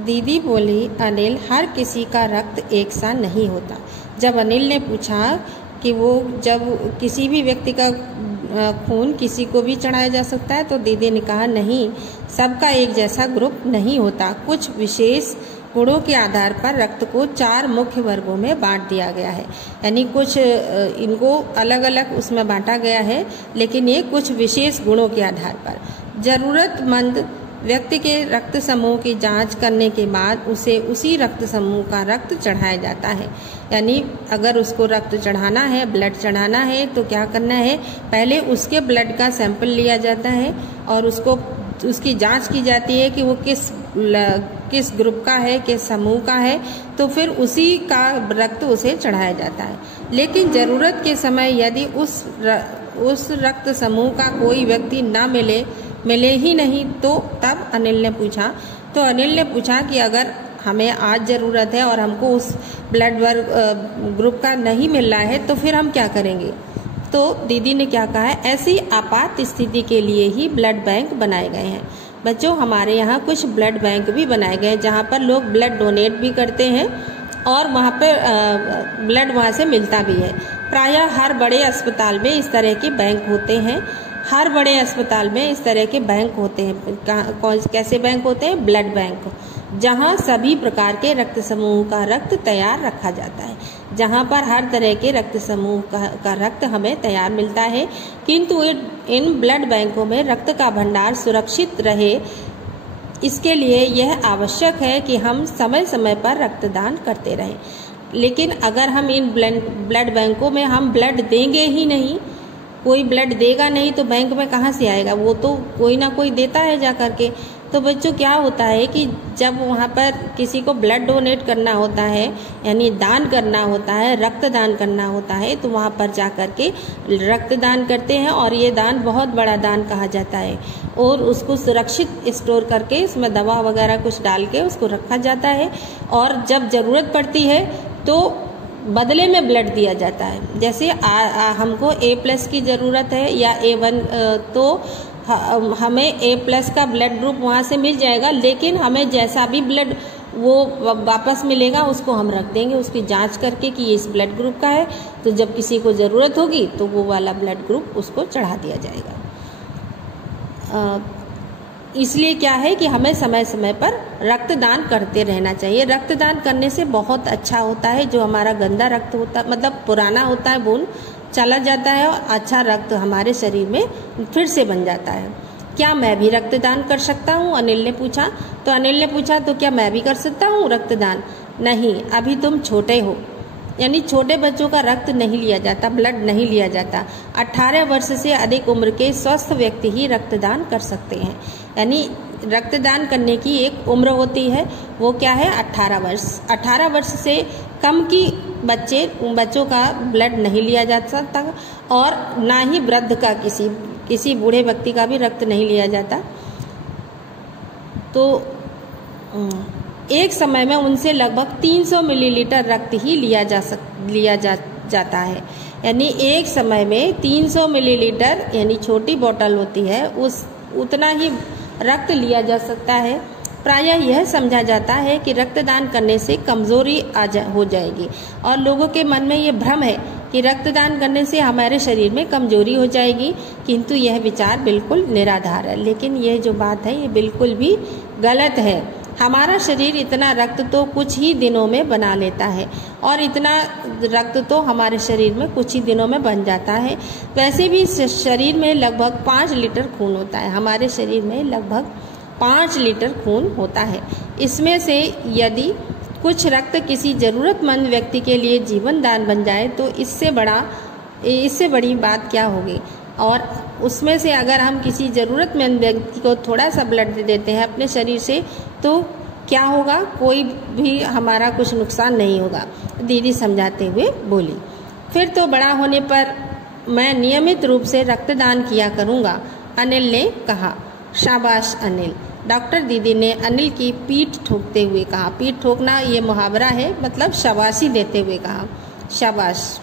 दीदी बोली, अनिल, हर किसी का रक्त एक सा नहीं होता। जब अनिल ने पूछा कि वो जब किसी भी व्यक्ति का खून किसी को भी चढ़ाया जा सकता है, तो दीदी ने कहा, नहीं, सबका एक जैसा ग्रुप नहीं होता। कुछ विशेष गुणों के आधार पर रक्त को 4 मुख्य वर्गों में बांट दिया गया है। यानी कुछ इनको अलग अलग उसमें बांटा गया है, लेकिन ये कुछ विशेष गुणों के आधार पर। जरूरतमंद व्यक्ति के रक्त समूह की जांच करने के बाद उसे उसी रक्त समूह का रक्त चढ़ाया जाता है। यानी अगर उसको रक्त चढ़ाना है, ब्लड चढ़ाना है, तो क्या करना है, पहले उसके ब्लड का सैंपल लिया जाता है और उसकी जांच की जाती है कि वो किस ग्रुप का है, किस समूह का है, तो फिर उसी का रक्त उसे चढ़ाया जाता है। लेकिन जरूरत के समय यदि उस रक्त समूह का कोई व्यक्ति ना मिले ही नहीं, तो तब अनिल ने पूछा कि अगर हमें आज ज़रूरत है और हमको उस ब्लड ग्रुप का नहीं मिल रहा है, तो फिर हम क्या करेंगे। तो दीदी ने क्या कहा है, ऐसी आपात स्थिति के लिए ही ब्लड बैंक बनाए गए हैं। बच्चों, हमारे यहाँ कुछ ब्लड बैंक भी बनाए गए हैं जहाँ पर लोग ब्लड डोनेट भी करते हैं और वहाँ पर ब्लड वहाँ से मिलता भी है। प्रायः हर बड़े अस्पताल में इस तरह के बैंक होते हैं। हर बड़े अस्पताल में इस तरह के बैंक होते हैं। कैसे बैंक होते हैं? ब्लड बैंक, जहां सभी प्रकार के रक्त समूह का रक्त तैयार रखा जाता है, जहां पर हर तरह के रक्त समूह का रक्त हमें तैयार मिलता है। किंतु इन ब्लड बैंकों में रक्त का भंडार सुरक्षित रहे, इसके लिए यह आवश्यक है कि हम समय समय पर रक्तदान करते रहें। लेकिन अगर हम इन ब्लड बैंकों में हम ब्लड देंगे ही नहीं, कोई ब्लड देगा नहीं, तो बैंक में कहाँ से आएगा? वो तो कोई ना कोई देता है जा करके। तो बच्चों, क्या होता है कि जब वहाँ पर किसी को ब्लड डोनेट करना होता है, यानी दान करना होता है, रक्तदान करना होता है, तो वहाँ पर जा करके रक्तदान करते हैं और ये दान बहुत बड़ा दान कहा जाता है और उसको सुरक्षित स्टोर करके उसमें दवा वगैरह कुछ डाल के उसको रखा जाता है और जब ज़रूरत पड़ती है तो बदले में ब्लड दिया जाता है। जैसे हमको A+ की ज़रूरत है या A1, तो हमें A+ का ब्लड ग्रुप वहाँ से मिल जाएगा, लेकिन हमें जैसा भी ब्लड वो वापस मिलेगा उसको हम रख देंगे, उसकी जांच करके कि ये इस ब्लड ग्रुप का है, तो जब किसी को ज़रूरत होगी तो वो वाला ब्लड ग्रुप उसको चढ़ा दिया जाएगा। इसलिए क्या है कि हमें समय समय पर रक्तदान करते रहना चाहिए। रक्तदान करने से बहुत अच्छा होता है। जो हमारा गंदा रक्त होता, मतलब पुराना होता है, वो चला जाता है और अच्छा रक्त हमारे शरीर में फिर से बन जाता है। क्या मैं भी रक्तदान कर सकता हूँ? अनिल ने पूछा। तो अनिल ने पूछा, तो क्या मैं भी कर सकता हूँ रक्तदान? नहीं, अभी तुम छोटे हो, यानी छोटे बच्चों का रक्त नहीं लिया जाता, ब्लड नहीं लिया जाता। 18 वर्ष से अधिक उम्र के स्वस्थ व्यक्ति ही रक्तदान कर सकते हैं। यानी रक्तदान करने की एक उम्र होती है, वो क्या है? 18 वर्ष। 18 वर्ष से कम की बच्चों का ब्लड नहीं लिया जा सकता और ना ही वृद्ध का, किसी बूढ़े व्यक्ति का भी रक्त नहीं लिया जाता। तो एक समय में उनसे लगभग 300 मिलीलीटर रक्त ही लिया जाता है। यानी एक समय में 300 मिलीलीटर, यानी छोटी बोतल होती है, उतना ही रक्त लिया जा सकता है। प्रायः यह समझा जाता है कि रक्तदान करने से कमजोरी हो जाएगी और लोगों के मन में ये भ्रम है कि रक्तदान करने से हमारे शरीर में कमजोरी हो जाएगी, किंतु यह विचार बिल्कुल निराधार है। लेकिन यह जो बात है ये बिल्कुल भी गलत है। हमारा शरीर इतना रक्त तो कुछ ही दिनों में बना लेता है और इतना रक्त तो हमारे शरीर में कुछ ही दिनों में बन जाता है। वैसे भी शरीर में लगभग 5 लीटर खून होता है। हमारे शरीर में लगभग 5 लीटर खून होता है। इसमें से यदि कुछ रक्त किसी ज़रूरतमंद व्यक्ति के लिए जीवन दान बन जाए तो इससे बड़ी बात क्या होगी। और उसमें से अगर हम किसी ज़रूरतमंद व्यक्ति को थोड़ा सा ब्लड दे देते हैं अपने शरीर से, तो क्या होगा? कोई भी हमारा कुछ नुकसान नहीं होगा, दीदी समझाते हुए बोली। फिर तो बड़ा होने पर मैं नियमित रूप से रक्तदान किया करूँगा, अनिल ने कहा। शाबाश अनिल, डॉक्टर दीदी ने अनिल की पीठ ठोकते हुए कहा। पीठ ठोकना ये मुहावरा है, मतलब शाबाशी देते हुए कहा, शाबाश।